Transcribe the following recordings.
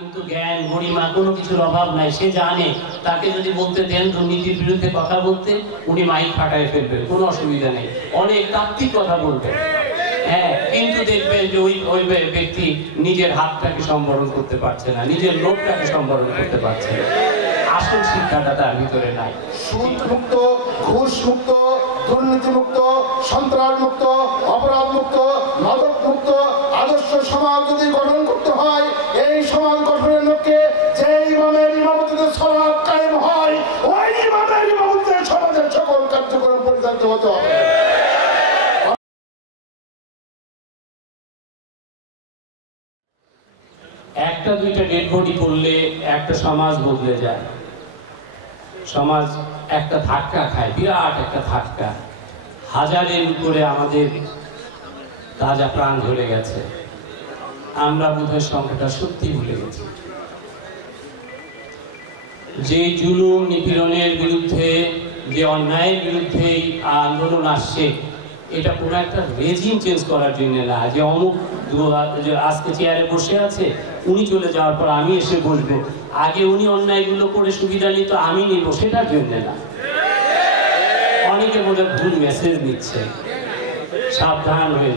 কিন্তু জ্ঞান গরিমা কোনো কিছুর অভাব নাই। সে জানে তাকে যদি বলতে দেন দুর্নীতির বিরুদ্ধে কথা বলতে, উনি মাইক ফাটায় ফেলবেন, কোনো অসুবিধা নেই, অনেক তাত্ত্বিক কথা বলবেন। হ্যাঁ, কিন্তু দেখবেন যে ওই ব্যক্তি নিজের হাতটাকে সম্বরণ করতে পারছে না, নিজের লোকটাকে সম্বরণ করতে পারছে না। আসল শিক্ষাটা তার ভিতরে নাই। সুদ মুক্ত, ঘুষ মুক্ত, দুর্নীতি মুক্ত, সন্ত্রাস মুক্ত, অপরাধ মুক্ত, মাদক মুক্ত আদর্শ সমাজ যদি গঠন করতে হয়, এই সমাজ গঠনের লক্ষ্যে যে ইমামের ইমামতিতে সালাত কায়েম হয়, ওই ইমামের ইমামতিতে সমাজের সকল কার্যক্রম পরিচালিত হতে হবে। একটা দুইটা ডেড বডি পড়লে একটা সমাজ বদলে যায়। সমাজ একটা ধাক্কা খায়, বিরাট একটা ধাক্কা। হাজারের উপরে আমাদের তাজা প্রাণ ঝরে গেছে। আমরা বোধহয় সংখ্যাটা সত্যি ভুলে গেছি। যে জুলুম নিপীড়নের বিরুদ্ধে, যে অন্যায়ের বিরুদ্ধে আন্দোলন আসছে, এটা পুরো একটা রেজিম চেঞ্জ করার জন্য না, যে অমুক আজকে চেয়ারে বসে আছে, উনি চলে যাওয়ার পর আমি এসে বসবো, আগে উনি অন্যায়গুলো করে সুবিধা নিত, আমি নিব, সেটার জন্য না। অনেকে বোধহয় ভুল মেসেজ দিচ্ছে, সাবধান হয়ে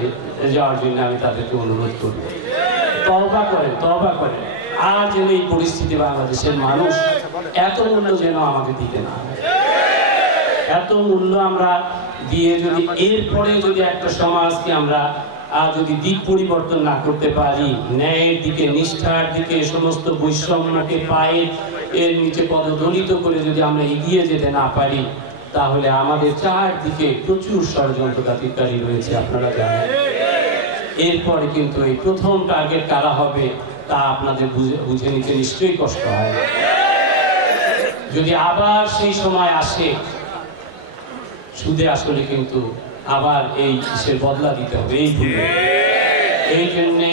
যাওয়ার জন্য আমি তাদেরকে অনুরোধ করব, তওবা করেন, তওবা করেন। আর যেন এই পরিস্থিতি বাংলাদেশের মানুষ এত মূল্য যেন আমাকে দিতে না, এত মূল্য আমরা দিয়ে যদি এরপরে যদি একটা সমাজকে আমরা যদি দিক পরিবর্তন না করতে পারি, ন্যায়ের দিকে, নিষ্ঠার দিকে, সমস্ত বৈষম্যকে পায়ের এর নিচে পদদলিত করে যদি আমরা এগিয়ে যেতে না পারি, তাহলে আমাদের চারদিকে প্রচুর ষড়যন্ত্রকারী রয়েছে, আপনারা জানেন। এরপরে কিন্তু এই প্রথম টার্গেট কারা হবে তা আপনাদের বুঝে নিতে নিশ্চয়ই কষ্ট হয়। যদি আবার সেই সময় আসে, সুদে আসলে কিন্তু আবার এই কিসের বদলা দিতে হবে, এই জন্যে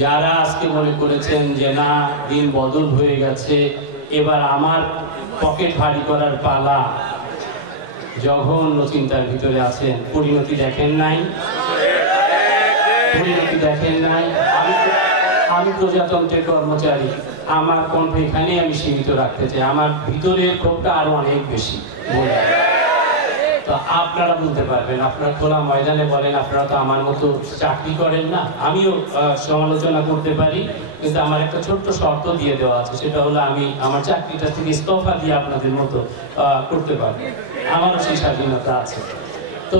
যারা আজকে মনে করেছেন যে না দিন বদল হয়ে গেছে, এবার আমার পকেট ভারী করার পালা, জঘন্য চিন্তার ভিতরে আছেন। পরিণতি দেখেন নাই, পরিণতি দেখেন নাই। আমি প্রজাতন্ত্রের কর্মচারী, আমার কণ্ঠ এখানে আমি সীমিত রাখতে চাই, আমার ভিতরের ক্ষোভটা আরো অনেক বেশি। তো আপনারা বলতে পারবেন, আপনারা খোলা ময়দানে বলেন, আপনারা তো আমার মতো চাকরি করেন না, আমিও সমালোচনা করতে পারি, কিন্তু আমার একটা ছোট্ট শর্ত দিয়ে দেওয়া আছে, সেটা হলো আমি আমার চাকরিটা থেকে ইস্তফা দিয়ে আপনাদের মতো করতে পারবো, আমারও সেই স্বাধীনতা আছে। তো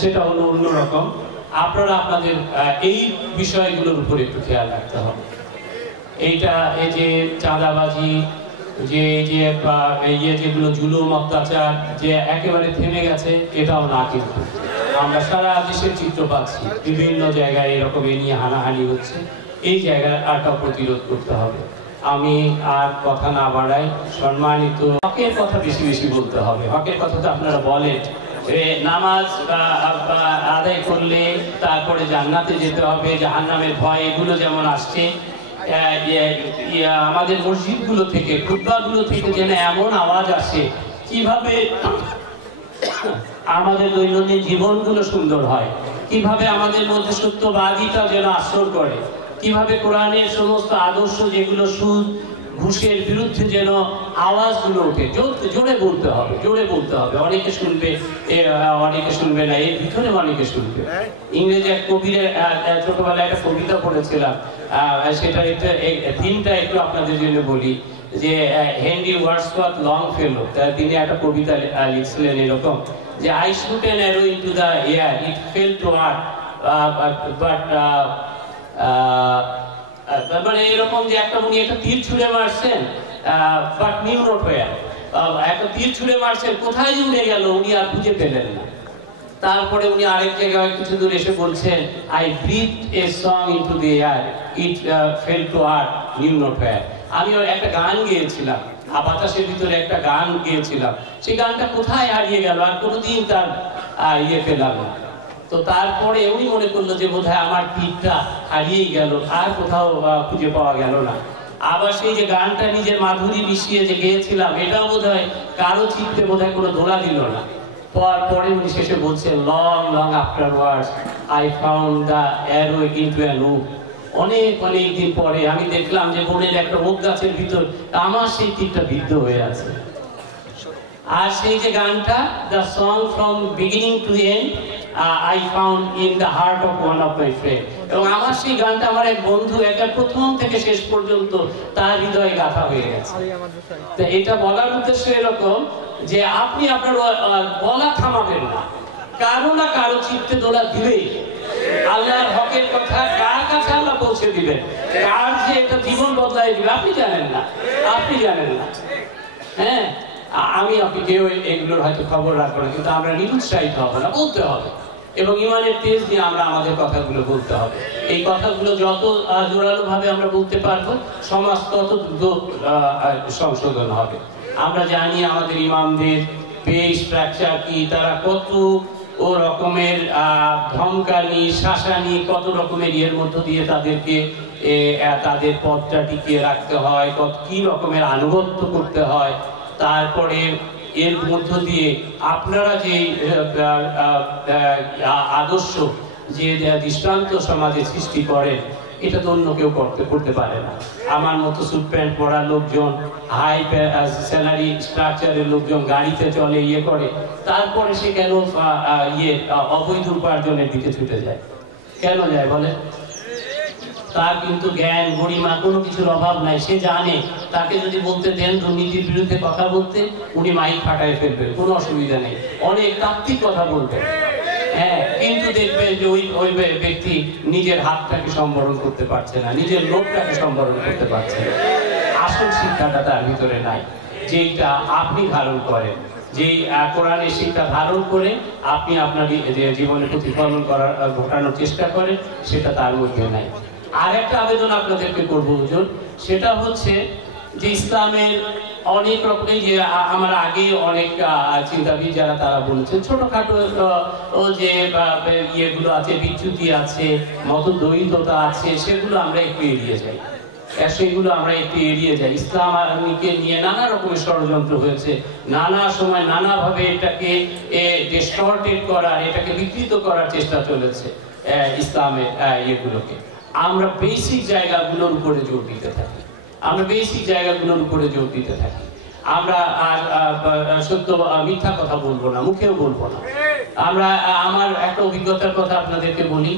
সেটা হলো অন্যরকম। আপনারা আপনাদের এই বিষয়গুলোর উপরে একটু খেয়াল রাখতে হবে। এই যে চাঁদাবাজি, যেগুলো জুলুম অত্যাচার যে একেবারে থেমে গেছে, এটাও না, কিন্তু আমরা সারা দেশের চিত্র পাচ্ছি, বিভিন্ন জায়গায় এরকম এ নিয়ে হানাহানি হচ্ছে। এই জায়গায় আরটাও প্রতিরোধ করতে হবে। আমি আর কথা না বাড়াই, সম্মানিত, হকের কথা বেশি বেশি বলতে হবে। হকের কথা তো আপনারা বলেন, নামাজ আদায় করলে তারপরে জান্নাতে যেতে হবে, জাহান্নামের ভয়, এগুলো যেমন আসছে, আমাদের মসজিদগুলো থেকে, খুতবাগুলো থেকে যেন এমন আওয়াজ আসে, কিভাবে আমাদের দৈনন্দিন জীবনগুলো সুন্দর হয়, কিভাবে আমাদের মধ্যে সত্যবাদিতা যেন আসর করে, কিভাবে কোরআনের সমস্ত আদর্শ যেগুলো সুদ ঘুষের বিরুদ্ধে যেন আওয়াজগুলো ওঠে। জোরে বলতে হবে, জোরে বলতে হবে। অনেকে শুনবে, অনেকে শুনবে না, এর ভিতরে অনেকে শুনবে। ইংরেজি এক কবির ছোটবেলায় একটা কবিতা পড়েছিলাম, সেটা থিমটা একটু আপনাদের জন্য বলি, যে হেনরি ওয়ার্ডসওয়ার্থ লংফেলো, তিনি একটা কবিতা লিখছিলেন এরকম, যে I shoot an arrow into the air, it fell to earth, but মানে এরকম যে একটা উনি একটা তীর ছুঁড়ে মারছেন, বাট নিউ নট হোয়ার, একটা তীর ছুঁড়ে মারছেন, কোথায় যে উড়ে গেল উনি আর খুঁজে পেলেন না। তারপরে উনি আরেক জায়গায় কিছু দূর এসে বলছেন, I breathe a song into the air, it fell to earth, knew not where. আমি একটা গান গেয়েছিলাম, বাতাসের ভিতরে একটা গান গেয়েছিলাম, সেই গানটা কোথায় হারিয়ে গেল, আর কোনোদিন তার পেলাম না। তো তারপরে উনি মনে করলো যে বোধহয় আমার তীরটা হারিয়েই গেল, আর কোথাও খুঁজে পাওয়া গেল না। আবার সেই যে গানটা নিজের মাধুরী মিশিয়ে যে গেয়েছিলাম, এটাও বোধহয় কারো চিত্তে বোধহয় কোনো দোলা দিল না। পরে উনি শেষে বলছেন, long long afterwards I found the arrow into an hook, অনেক দিন পরে আমি দেখলাম যে বনের একটা ওক গাছের ভিতর আমার সেই তীরটা বিদ্ধ হয়ে আছে। আর সেই যে গানটা, the song from beginning to end I found in the heart of one of my friend, এবং আমার সেই গানটা আমার এক বন্ধু একটা প্রথম থেকে শেষ পর্যন্ত তার হৃদয়ে গাথা হয়ে গেছে। তো এটা বলার উদ্দেশ্য এরকম যে আপনি আপনার বলা থামাবেন না, কারো না কারো চিত্তে দোলা দিবেই। আল্লাহর হকের কথা কার কাছে আল্লাহ পৌঁছে দিবেন, কার যে একটা জীবন বদলায় দিবে আপনি জানেন না, আপনি জানেন না। হ্যাঁ, আমি আপনি কেউ এগুলোর হয়তো খবর রাখবো না, কিন্তু আমরা নিরুৎসাহিত হব না, বলতে হবে, এবং ইমানের তেজ দিয়ে আমরা আমাদের কথাগুলো বলতে হবে। এই কথাগুলো যত জোরালো ভাবে আমরা বলতে পারবো, সমাজ তত দ্রুত সংশোধন হবে। আমরা জানি আমাদের ইমামদের বেশ স্ট্রাকচার কি, তারা কত ও রকমের ধমকানি শাসানি, কত রকমের ইয়ের মধ্য দিয়ে তাদেরকে তাদের পদটা টিকিয়ে রাখতে হয়, কত কি রকমের আনুগত্য করতে হয়। তারপরে এর মধ্য দিয়ে আপনারা যে আদর্শ যে দৃষ্টান্ত সমাজে সৃষ্টি করেন, এটা তো অন্য কেউ করতে পারে না। আমার মতো স্যুট প্যান্ট পরা লোকজন, হাই স্যালারি স্ট্রাকচারের লোকজন গাড়িতে চলে ইয়ে করে, তারপরে সে কেন অবৈধ উপার্জনের দিকে ছুটে যায়? কেন যায় বলে? তার কিন্তু জ্ঞান গরিমা কোনো কিছুর অভাব নাই। সে জানে তাকে যদি বলতে দেন দুর্নীতির বিরুদ্ধে কথা বলতে, উনি মাইক ফাটায় ফেলবেন, কোনো অসুবিধা নেই, অনেক তাত্ত্বিক কথা বলবেন। হ্যাঁ, কিন্তু দেখবেন যে ওই ব্যক্তি নিজের হাতটাকে সম্বরণ করতে পারছে না, নিজের লোকটাকে সম্বরণ করতে পারছে না। আসল শিক্ষাটা তার ভিতরে নাই, যেটা আপনি ধারণ করেন, যেই কোরআনের শিক্ষা ধারণ করে আপনি আপনার জীবনে প্রতিফলন ঘটানোর চেষ্টা করেন, সেটা তার মধ্যে নাই। আর একটা আবেদন আপনাদেরকে করবো হুজুর, সেটা হচ্ছে যে ইসলামের অনেক রকমের যে আমার আগে অনেক চিন্তাবিদ যারা তারা বলেছেন, ছোটখাটো যে ইয়েগুলো আছে, বিচ্যুতি আছে, মতদ্বৈধতা আছে, সেগুলো আমরা একটু এড়িয়ে যাই। সেগুলো আমরা একটু এড়িয়ে যাই। ইসলামকে নিয়ে নানা রকমের ষড়যন্ত্র হয়েছে, নানা সময় নানাভাবে এটাকে ডিস্টর্টেড করার, এটাকে বিকৃত করার চেষ্টা চলেছে ইসলামের ইয়েগুলোকে। আমরা বেসিক জায়গাগুলোর উপরে জোর দিতে থাকি, আমরা সত্য মিথ্যা কথা বলবো না, মুখেও বলবো না। আমরা আমার একটা অভিজ্ঞতার কথা আপনাদেরকে বলি।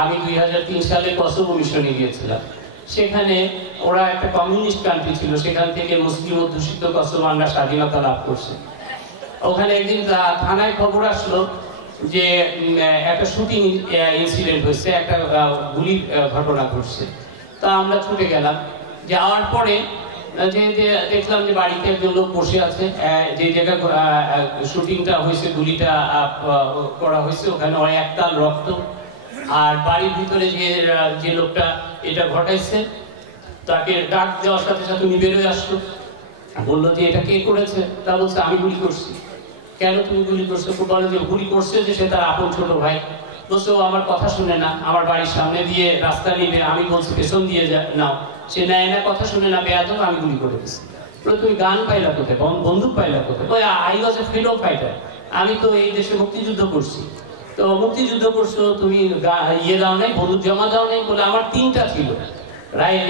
আমি 2003 সালে কসোভো মিশনে গিয়েছিলাম। সেখানে ওরা একটা কমিউনিস্ট কান্ট্রি ছিল, সেখান থেকে মুসলিম অধ্যুষিত কসোভানরা স্বাধীনতা লাভ করছে। ওখানে একদিন থানায় খবর আসলো যে একটা শুটিং ইনসিডেন্ট হয়েছে, একটা গুলির ঘটনা ঘটছে। তা আমরা ছুটে গেলাম। যাওয়ার পরে যে দেখলাম যে বাড়িতে একজন লোক বসে আছে, যে জায়গায় শুটিংটা হয়েছে, গুলিটা করা হয়েছে, ওখানে একতাল রক্ত। আর বাড়ির ভিতরে যে লোকটা এটা ঘটাইছে, তাকে ডাক দেওয়ার সাথে সাথে উনি বেরোয় আসলো, বললো যে এটা কে করেছে? তা বলছে আমি গুলি করছি। কেন তুমি গুলি করছো? বলে যে গুলি করছে যে সে তার আপন ছোট ভাই। বলছে ও আমার কথা শুনে না, আমার বাড়ির সামনে দিয়ে রাস্তা নিবে, আমি বলছি পেছন দিয়ে নাও, সে নেয় না, কথা শুনে না, বেয়াদব, আমি গুলি করে দিচ্ছি। বলে তুমি গান পাইলা কোথায়, বন্দুক পাইলা কোথায়? ওই I was A freedom fighter, আমি তো এই দেশে মুক্তিযুদ্ধ করছি। তো মুক্তিযুদ্ধ করছো, তুমি ইয়ে দাও নাই, বন্দুক জমা দাও নাই? বলে আমার 3টা ছিল,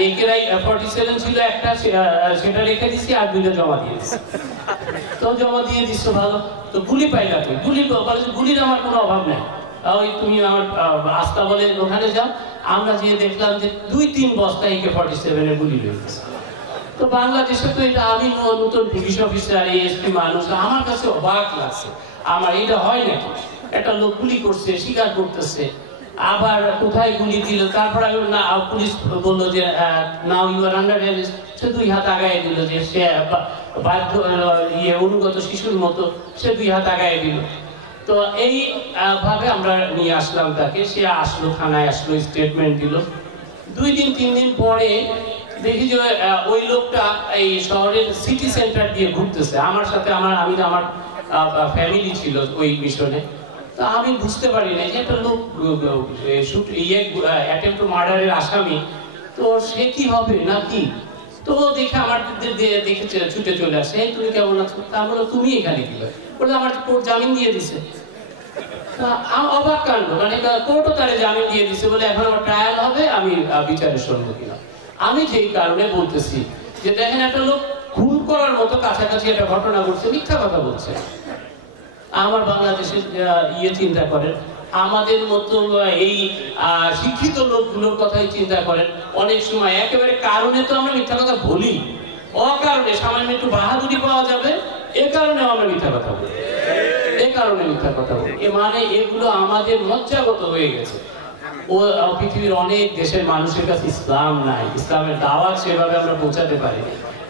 রেখে 47 ছিল, একটা সেটা রেখে দিচ্ছি, আর 2টা জমা দিয়ে দিচ্ছি। তো জমা দিয়ে দিচ্ছ, ভালো, তো গুলি পাইলা তুমি? গুলির আমার কোনো অভাব নেই, ওই তুমি আমার আস্থা বলে ওখানে যাও। আমরা যেয়ে দেখলাম যে 2-3 বস্তা AK-47 এর গুলি রয়েছে। তো বাংলাদেশে তো এটা, আমি নতুন পুলিশ অফিসার, এসপি মানুষ, আমার কাছে অবাক লাগছে। আমার এটা হয় নাকি? একটা লোক গুলি করছে, স্বীকার করতেছে, আবার কোথায় গুলি দিল। তারপরে পুলিশ বললো যে now you are under arrest. সে 2 হাত আগায় দিল, যে সে বাধ্য অনুগত শিশুর মতো সে 2 হাত আগায় দিল। তো এই ভাবে আমরা নিয়ে আসলাম তাকে। সে আসলো, থানায় আসলো, স্টেটমেন্ট দিল। 2-3 দিন পরে দেখি যে ওই লোকটা এই শহরের সিটি সেন্টার দিয়ে ঘুরতেছে আমার সাথে। আমি ফ্যামিলি ছিল ওই মিশনে। তা আমি বুঝতে পারি না যে একটা লোক অ্যাটেম্প্ট টু মার্ডারের আসামি, তো সে কি হবে নাকি? তো দেখে আমার দেখে ছুটে চলে আসে, তুমি কেমন আছো? তা বলো তুমি এখানে কি? বলে আমার কোর্ট জামিন দিয়ে দিছে। অবাক কাণ্ড, মানে কোর্টও তারে জামিন দিয়ে দিছে বলে এখন আমার ট্রায়াল হবে, আমি বিচারের সম্মুখীন। আমি যেই কারণে বলতেছি যে দেখেন একটা লোক খুন করার মতো কাছাকাছি একটা ঘটনা ঘটছে, মিথ্যা কথা বলছে। আমার বাংলাদেশের চিন্তা করেন, আমাদের মতো এই শিক্ষিত লোকগুলোর কথাই চিন্তা করেন। অনেক সময় একেবারে কারণে তো আমরা মিথ্যা কথা বলি, অকারণে সামান্য একটু বাহাদুরি পাওয়া যাবে এ কারণেও আমরা মিথ্যা কথা বলি, এ কারণে মিথ্যা কথা বলি। মানে এগুলো আমাদের মজ্জাগত হয়ে গেছে। ও পৃথিবীর অনেক দেশের মানুষের কাছে ইসলাম নাই, ইসলামের দাওয়াত সেভাবে আমরা পৌঁছাতে পারি,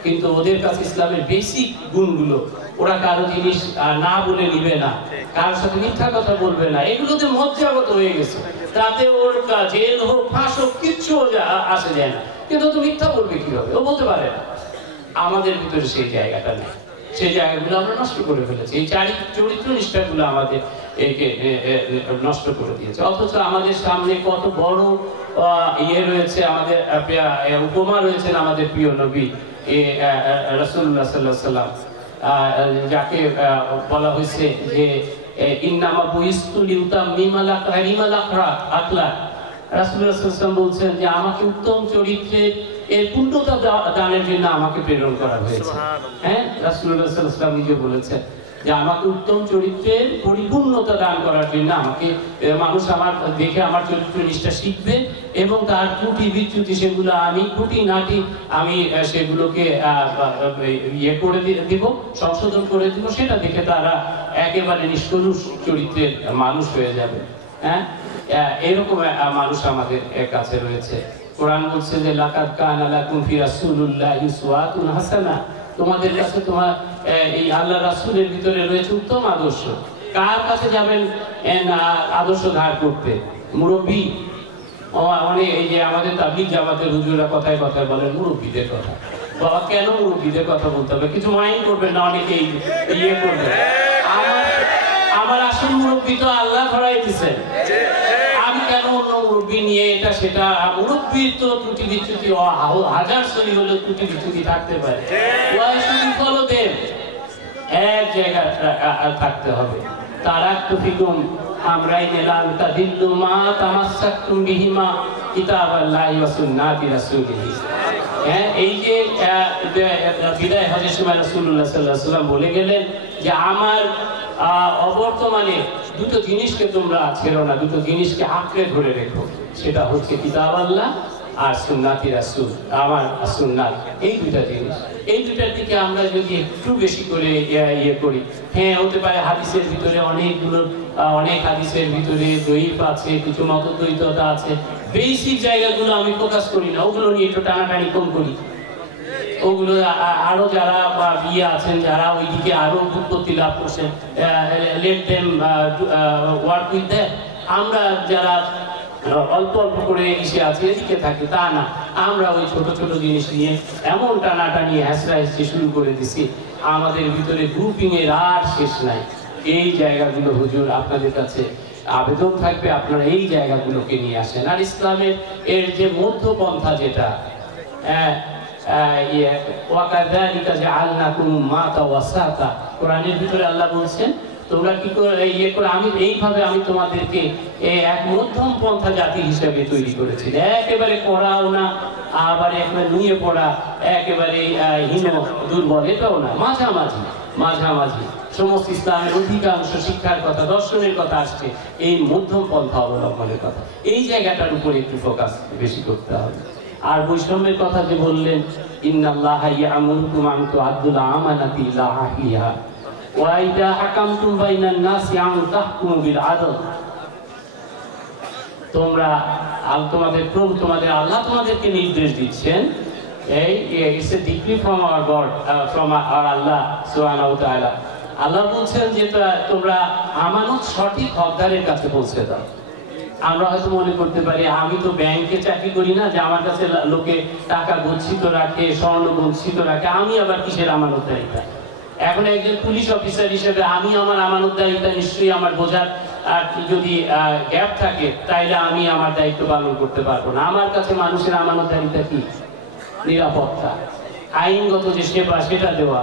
কিন্তু ওদের কাছে ইসলামের বেসিক গুণগুলো ওরা কারো জিনিস না বলে নিবে না, কারোর সাথে মিথ্যা কথা বলবে না, এগুলোতে মজ্জাগত হয়ে গেছে। তাতে ওর জেল হোক ফাঁস হোক কিচ্ছু আসে যায় না, কিন্তু ও তো মিথ্যা বলবে কিভাবে, ও বলতে পারে না। আমাদের ভিতরে সেই জায়গাটা নেই, সেই জায়গাগুলো আমরা নষ্ট করে ফেলেছি। এই চরিত্র নিষ্ঠাগুলো আমাদের একে নষ্ট করে দিয়েছে। অথচ আমাদের সামনে কত বড় রয়েছে, আমাদের উপমা রয়েছেন আমাদের প্রিয় নবী রাসূলুল্লাহ সাল্লাল্লাহু আলাইহি ওয়াসাল্লাম, যাকে বলা হয়েছে যে ইন্নামা বুইস্তু লিউতাম্মিমাল আকারিমাল আখলাক। রাসূলুল্লাহ সাল্লাল্লাহু আলাইহি ওয়াসাল্লাম বলছেন যে আমাকে উত্তম চরিত্রের এর পূর্ণতা দানের জন্য আমাকে প্রেরণ করা হয়েছে। হ্যাঁ, রাসূলুল্লাহ সাল্লাল্লাহু আলাইহি ওয়াসাল্লাম নিজে বলেছেন যে আমাকে উত্তম চরিত্রের পরিপূর্ণতা দান করার জন্য আমাকে মানুষ আমার দেখে আমার চরিত্র নিষ্ঠা শিখবে এবং তার ত্রুটি বিচ্যুতি সেগুলো আমি খুঁটি নাটি আমি সেগুলোকে করে দিব, সংশোধন করে দিব, সেটা দেখে তারা একেবারে নিষ্কলুষ চরিত্রের মানুষ হয়ে যাবে। হ্যাঁ, এরকম মানুষ আমাদের কাছে রয়েছে। কোরআন বলছে যে লাকাদ কানা লাকুম ফি রাসূলিল্লাহি উসওয়াতুন হাসানাহ, তোমাদের কাছে তোমার এই আল্লাহ রাসূলের ভিতরে রয়েছে উত্তম আদর্শ। কার কাছে যাবেন আদর্শ ধার করতে? মুরব্বী। অনেক এই যে আমাদের তাবলীগ জামাতের হুজুররা কথায় কথায় বলেন মুরব্বীদের কথা। বাবা কেন মুরব্বীদের কথা বলতে হবে? কিছু মাইন্ড করবেন না, অনেকেই করবে। আমার আসল মুরব্বী তো আল্লাহ ধরাই দিচ্ছেন, আমি কেন অন্য মুরব্বী নিয়ে এটা সেটা? মুরব্বীর তো ত্রুটি বিচ্যুতি হাজার সহি হলেও ত্রুটি বিচ্যুতি থাকতে পারে, এক জায়গায় থাকতে হবে। তারাক্তু ফিকুম আমরাইন লান তাদিল্লু মা তামাসসাকতুম বিহিমা কিতাবাল্লাহি ওয়া সুন্নাতি রাসূলিহি। এই যে বিদায় হজের সময় রাসূলুল্লাহ সাল্লাল্লাহু আলাইহি ওয়াসাল্লাম বলে গেলেন যে আমার অবর্তমানে দুটো জিনিসকে তোমরা ছেড়ো না, দুটো জিনিসকে আঁকড়ে ধরে রেখো, সেটা হচ্ছে কিতাব আল্লাহ আর সুন্নাতি রাসূল, আমার সুন্নাত। এই দুটা জিনিস, এই দুটার দিকে আমরা যদি একটু বেশি করে করি, হ্যাঁ হতে পারে হাদিসের ভিতরে অনেক হাদিসের ভিতরে দঈফ আছে, কিছু মতদ্বৈততা আছে, বেসিক জায়গাগুলো আমি ফোকাস করি না, ওগুলো নিয়ে একটু টানাটানি কম করি। ওগুলো আরো যারা আছেন, যারা ওইদিকে আরো উৎপত্তি লাভ করছেন, let them work with that. আমরা যারা অল্প অল্প করে এসে আছি এদিকে থাকি তা না, আমরা ওই ছোট ছোট জিনিস নিয়ে এমন টানাটানি হ্যাসরা হেসে শুরু করে দিছি, আমাদের ভিতরে গ্রুপিং এর আর শেষ নাই। এই জায়গাগুলো হুজুর আপনাদের কাছে আবেদন থাকবে, আপনারা এই জায়গাগুলোকে নিয়ে আসেন। আর ইসলামের এর যে মধ্যপন্থা যেটা, কোরআনের ভিতরে আল্লাহ বলছেন তোমরা কি করে আমি এইভাবে আমি তোমাদেরকে এক মধ্যম পন্থা জাতি হিসেবে তৈরি করেছি। একেবারে পড়াও না, আবার একেবারে নুয়ে পড়া, একেবারে হীন দুর্বল, এটাও না, মাঝামাঝি সমস্ত ইসলামের অধিকাংশ শিক্ষার কথা, দর্শনের কথা আসছে এই মধ্যম পন্থা অবলম্বনের কথা। এই জায়গাটার উপরে একটু ফোকাস বেশি করতে হবে। আর বৈষম্যের কথা যে বললেন, ইন্নাল্লাহা ইয়া'মুরুকুম আন তু'আদ্দুল আমানাতি ইলা আহলিহা ওয়া ইযা হাকামতুম বাইনান নাসি আন তাহকুমু বিল আদল। তোমাদের আল্লাহ তোমাদেরকে নির্দেশ দিচ্ছেন, it's a decree from our god, from our Allah সুবহানাহু ওয়া তাআলা। আল্লাহ বলছেন যে তোমরা আমানত সঠিক হকদারের কাছে পৌঁছে দাও। আমরা হয়তো মনে করতে পারি আমি তো ব্যাংকে চাকরি করি না যে আমার কাছে লোকে টাকা গচ্ছিত রাখে, স্বর্ণ গচ্ছিত রাখে, আমি আবার কিসের আমানতদারিতা? এখন একজন পুলিশ অফিসার হিসেবে আমি আমার আমানতদারিতা নিশ্চয়ই আমার বোঝার যদি গ্যাপ থাকে তাইলে আমি আমার দায়িত্ব পালন করতে পারবো না। আমার কাছে মানুষের আমানতদারিতা কি? নিরাপত্তা, আইনগত যে সেবা সেটা দেওয়া,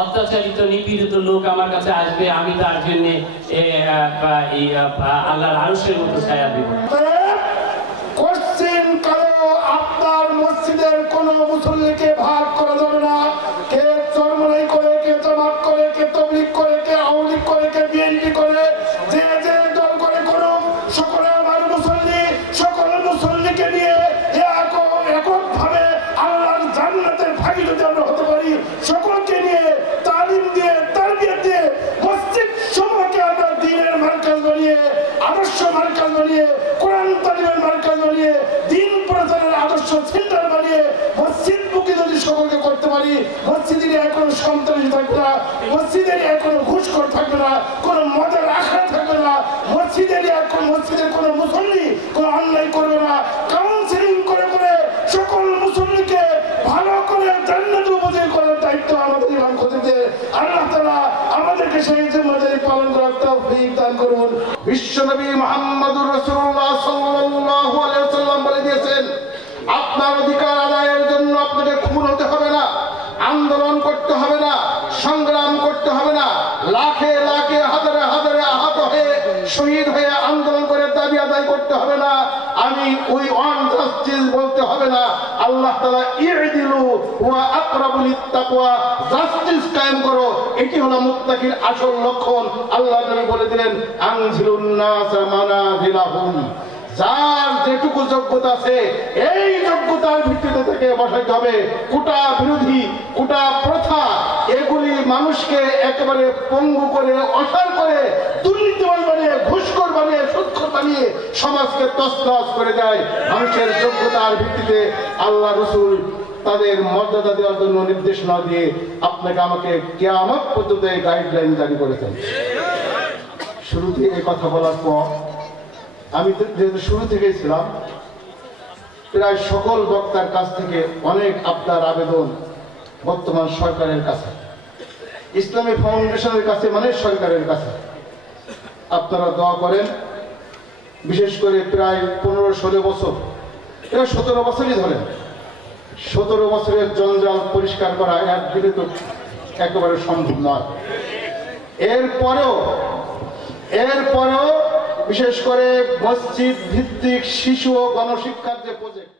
অত্যাচারিত নিপীড়িত লোক আমার কাছে আসবে, আমি তার জন্য আল্লাহর আরশের মতো ছায়া দিব। কোশ্চিন কারো আপনার মসজিদের কোন মুসল্লিকে ভাগ করা যাবে না। কে চরমনাই করে, কে জামাত করে, কে তাবলীগ করে, কে আওয়ামী লীগ করে, কে বিএনপি করে, যে যে দল করে করুক, সকলে আমার মুসল্লি। সকল মুসল্লিকে নিয়ে এককভাবে আল্লাহর জান্নাতের ভাগী যদি আমরা হতে পারি, সকলকে নিয়ে তালিম দিয়ে, তারবিয়ত দিয়ে মসজিদ সমূহকে আমরা দ্বীনের মার্কাজ বানিয়ে, আদর্শ মার্কাজ বানিয়ে, কোরআন তালিমের মার্কাজ বানিয়ে, দ্বীন প্রচারের আদর্শ সেন্টার বানিয়ে মসজিদমুখী যদি সকলকে করতে পারি, মসজিদের কোনো সন্ত্রাসী থাকবে না, মসজিদের কোনো ঘুষখোর থাকবে না, কোনো মদের আখড়া থাকবে না, মসজিদের কোনো মুসল্লি কোনো অন্যায় করবে না। কাউন্সিলিং করে করে সকল মুসল্লিকে ভালো করে জান্নাতে উপযোগী করার দায়িত্ব আমাদের ইমাম খতিবদের। আল্লাহ তাআলা আমাদেরকে সেই জিম্মাদারি পালন করার তৌফিক দান করুন। বিশ্বনবী মুহাম্মদুর রাসূলুল্লাহ সাল্লাল্লাহু আলাইহি ওয়াসাল্লাম বলে দিয়েছেন, আপনার অধিকার আদায়ের জন্য আপনাকে খুন হতে হবে না, আন্দোলন করতে হবে না, সংগ্রাম করতে হবে না, লাখে লাখে হাজারে হাজারে আহত হয়ে শহীদ হয়ে আন্দোলন করে দাবি আদায় করতে হবে না। আমি ওই ওয়ান জাস্টিস বলতে হবে না। আল্লাহ তাআলা ইদিলু ওয়া আকরাবু লিত্তাকওয়া, জাস্টিস কায়েম করো, এটি হলো মুত্তাকির আসল লক্ষণ। আল্লাহ নবী বলে দিলেন, আনজিলুন নাস মানাজিলাহুম, যার যেটুকু যোগ্যতা আছে এই যোগ্যতার ভিত্তিতে থেকে বসাইতে হবে। কোটা বিরোধী, কোটা প্রথা এগুলি মানুষকে একেবারে পঙ্গু করে, অসার করে, দুর্নীতিবাজ বানিয়ে, ঘুষখোর বানিয়ে, সুদখোর বানিয়ে সমাজকে তছনছ করে দেয়। মানুষের যোগ্যতার ভিত্তিতে আল্লাহ রাসূল তাদের মর্যাদা দেওয়ার জন্য নির্দেশনা দিয়ে আপনাকে আমাকে কিয়ামত পর্যন্ত গাইডলাইন জারি করেছেন। শুরুতে এই কথা বলার পর আমি যেহেতু শুরু থেকেই ছিলাম, প্রায় সকল বক্তার কাছ থেকে অনেক আপনার আবেদন বর্তমান সরকারের কাছে, ইসলামী ফাউন্ডেশনের কাছে, মানে সরকারের কাছে আপনারা দোয়া করেন। বিশেষ করে প্রায় 15-16 বছর, প্রায় 17 বছরই ধরেন, 17 বছরের জঞ্জাল পরিষ্কার করা একদিনে তো একেবারে সম্ভব নয়। এরপরেও বিশেষ করে মসজিদ ভিত্তিক শিশু ও গণশিক্ষার যে প্রজেক্ট,